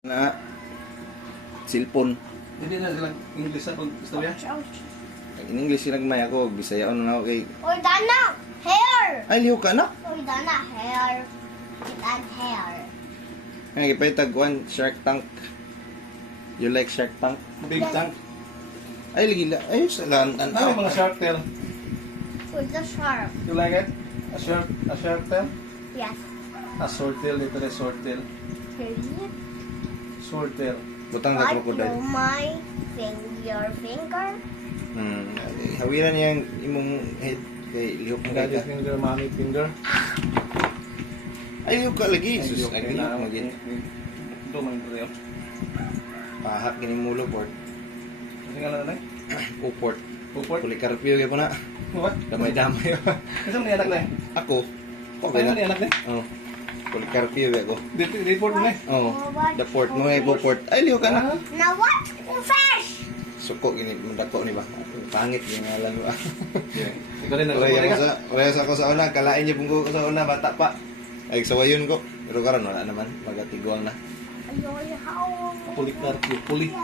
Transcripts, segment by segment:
Na cellphone. Hindi na silang English sa pag-istorya. In English sinagmay ako, Bisaya na ako kay. Or Dana, hair. Ay liho ka na. Or Dana, hair. That hair. Nga gipaytag kuan Shark Tank. You like Shark Tank? Big tank. Ay ligila. Ay sa lantan. Ano yung mga shark tail? With the shark. You like it? A shark tail? Yes. A sword tail, ito na sword tail. Really? Sword tail. Butang na What crocodile. do my your finger? Hawiran niya yung imong head kay liho ka Daddy ka. finger, mommy finger. Ay liho ka lagi. Ay, Sus, joke ay na. liho magin. Ito man ito yun. Pahak gini mulo port. Kasi nga lang na Uport. Uport? Polikarpio gyud po na. What? Damay-damay. Kasi mo niyanak na eh. Ako. Okay mo niyanak na eh. Oh. Polikarpio ako. Report mo na eh. Oh. The port mo ay port. Ay liho ka na. Now what? Fish! Suko gini mundako ni ba? Pangit yung ngalan mo. Ikaw rin Reyes ako sa una, kalain niyo pong ko sa una, bata pa. Ay, sawayon ko. Pero karon wala naman, magatigwang na. Ayoy, how? Polikarpio. Puli.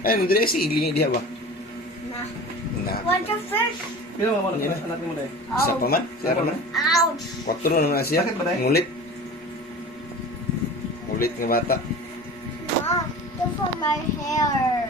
Ay, nandito si ilingi diha ba? Nah. Na. What the fish? Pino mo Yan. anak mo na eh. Isa pa man? Isa pa man? Ouch! 4 na naman siya. Sakit ba, Day? Ngulit. Ngulit nga bata. Mom, look for my hair.